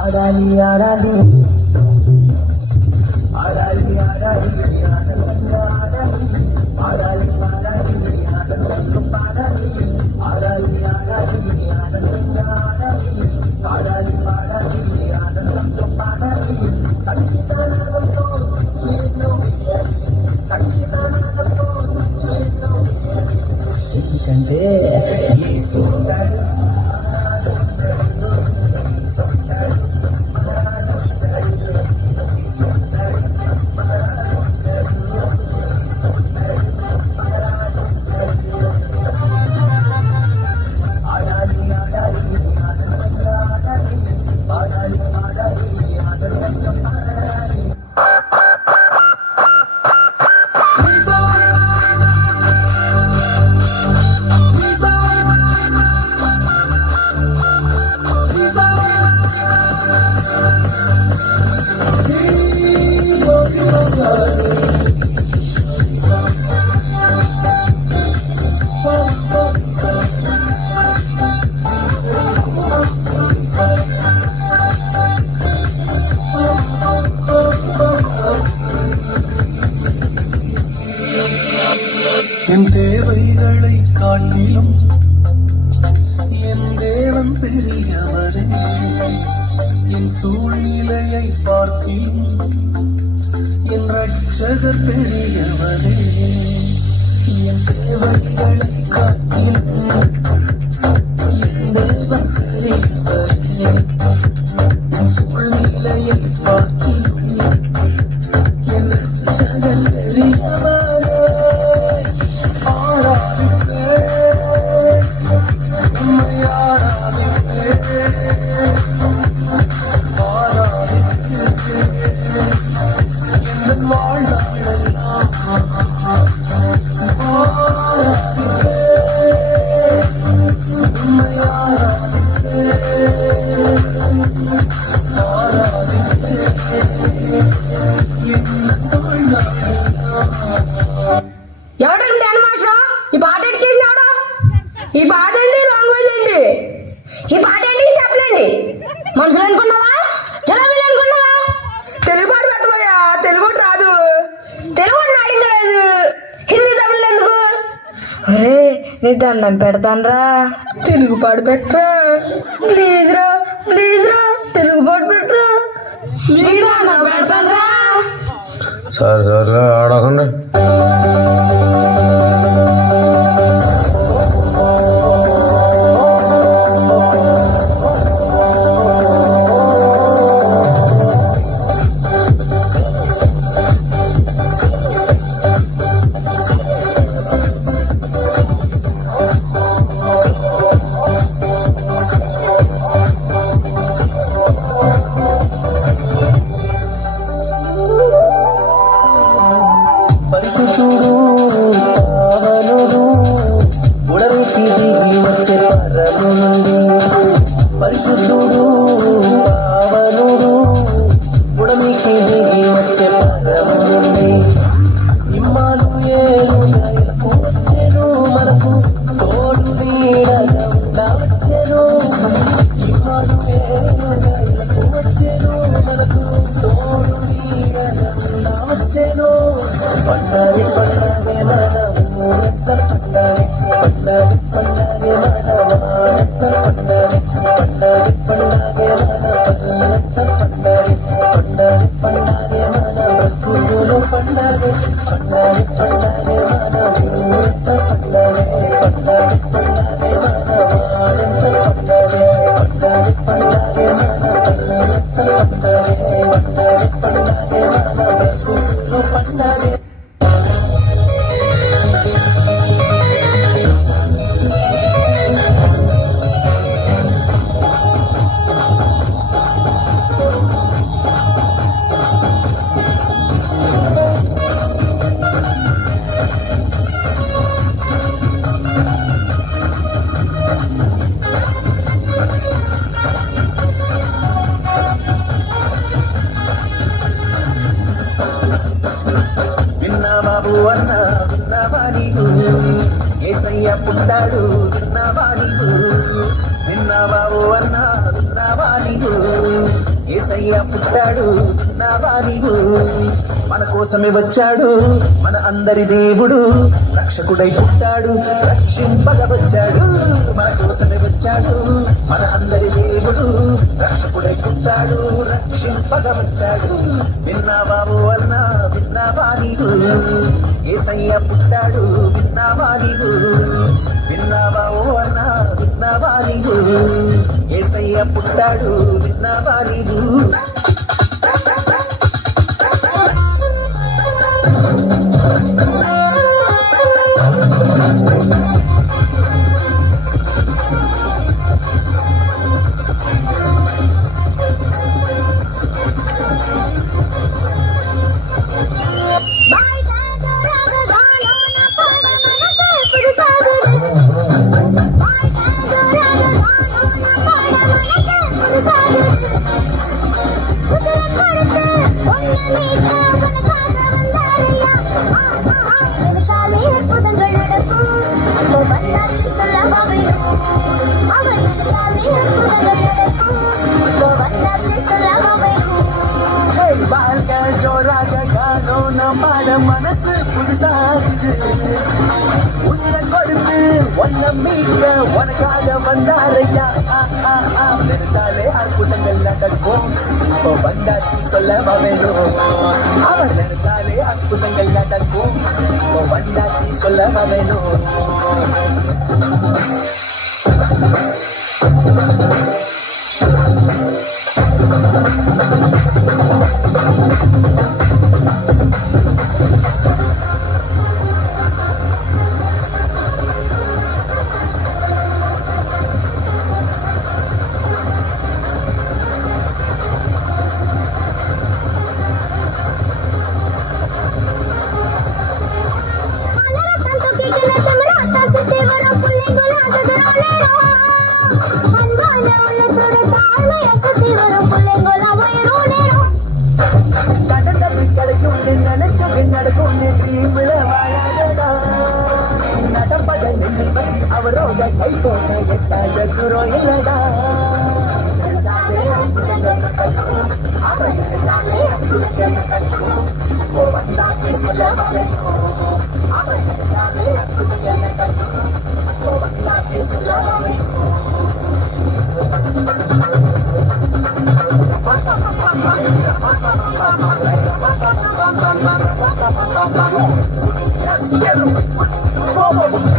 ఆడాలి ఆడాలి ఆడాలి ఆడాలి ఆడాలి ఆడలంగా ఆడాలి ఆడాలి ఆడాలి ఆడలంగా పాడాలి ఆడాలి ఆడాలి ఆడలంగా ఆడాలి ఆడాలి ఆడాలి ఆడలంగా పాడాలి సంగీతాలతో ఎన్నో సంగీతాలతో ఎన్నో ఎందుకంటే ఈ సోగాడు என் தேவைகளை காட்டிலும் என் தேவன் பெரியவரே, என் சூழ்நிலையை பார்க்கிலும் என் ரட்சகர் பெரியவரே. என் தேவைகளை காட்டிலும் என் தேவன் பெரியவரே, என் சூழ்நிலையை பார்க்கிலும் என் ரட்சகர் பெரியவரே. ఎవడండి అనుమాషం? ఈ పాట ఎట్ చేసినాడు? ఈ పాట అండి లాంగ్వేజ్ అండి. ఈ పాట ఏంటి చెప్పలేండి. మనుషులు అనుకున్నావా, జనాలు అనుకున్నావా? తెలుగు పాట పెట్టబోయా, తెలుగు రాదు, తెలుగు అడిగలేదు, హిందీ తమిళ ఎందుకు? అరే నీ దండం పెడతానరా, తెలుగు పాట పెట్టరా ప్లీజ్ రా, ప్లీజ్ రా, తెలుగు పాట పెట్టరా, నీ దండం పెడతానరా. Sir sir ఆడకండి. పరిశుద్ధుడు పావనుడు ఉడమికి దిగి వచ్చే పరము నుండి, పరిశుద్ధుడు పావనుడు ఉడమికి దిగి వచ్చే పరము నుండి. ఇమ్మానుయేలుకు వచ్చెను, మనకు తోడు నీడగా ఉండవచ్చెను. ఇమ్మానుయేలుకు వచ్చెను, మనకు తోడు నీడగా ఉండవచ్చెను. పండాలి పండాలి మనము ఎత్తర పండాలి, పండాలి పండాలి మనవాడెత్తర పండాలి, పండాలి పండాలి మన పల్లెత్తర పండాలి, పండాలి పండాలి మన బ్రతుకులు పండాలి, పండాలి పండాలి మన ఊరెత్తర పండాలి, పండాలి పండాలి మనవాడెత్తర పండాలి, పండాలి పండాలి మన పల్లెత్తర పండాలి, పండాలి పండాలి మన బ్రతుకులు పండాలి. బాబు అన్న విన్నవా నీవు, యేసయ్య పుట్టాడు విన్నవా నీవు, నిన్న విన్నావా ఓ అన్న విన్నావా నీవు యేసయ్య పుట్టాడు విన్నావా నీవు మన కోసమే వచ్చాడు మన అందరి దేవుడు రక్షకుడై పుట్టాడు రక్షింపగా వచ్చాడు మన కోసమే వచ్చాడు మన అందరి దేవుడు రక్షకుడై పుట్టాడు రక్షింపగా వచ్చాడు విన్నావా ఓ అన్న విన్నావా నీవు యేసయ్య పుట్టాడు విన్నావా నీవు విన్నావా ఓ అన్న విన్నావా నీవు యేసయ్య పుట్టాడు విన్నావా నీవు வாழ்க்கை ஜோராக காணும் நம்மாட மனசு புதுசாகுது உசுர கொடுத்து ஒன்ன மீட்க உனக்காக வந்தாரையா நினைச்சாலே அற்புதங்கள் நடக்கும் இப்போ வந்தாச்சு சொல்ல வேணும் அவர் நினைச்சாலே அற்புதங்கள் நடக்கும் இப்போ வந்தாச்சு சொல்ல வேணும் அவரோட கை போட்ட எட்டாத தூரம் இல்லடா Let's get him.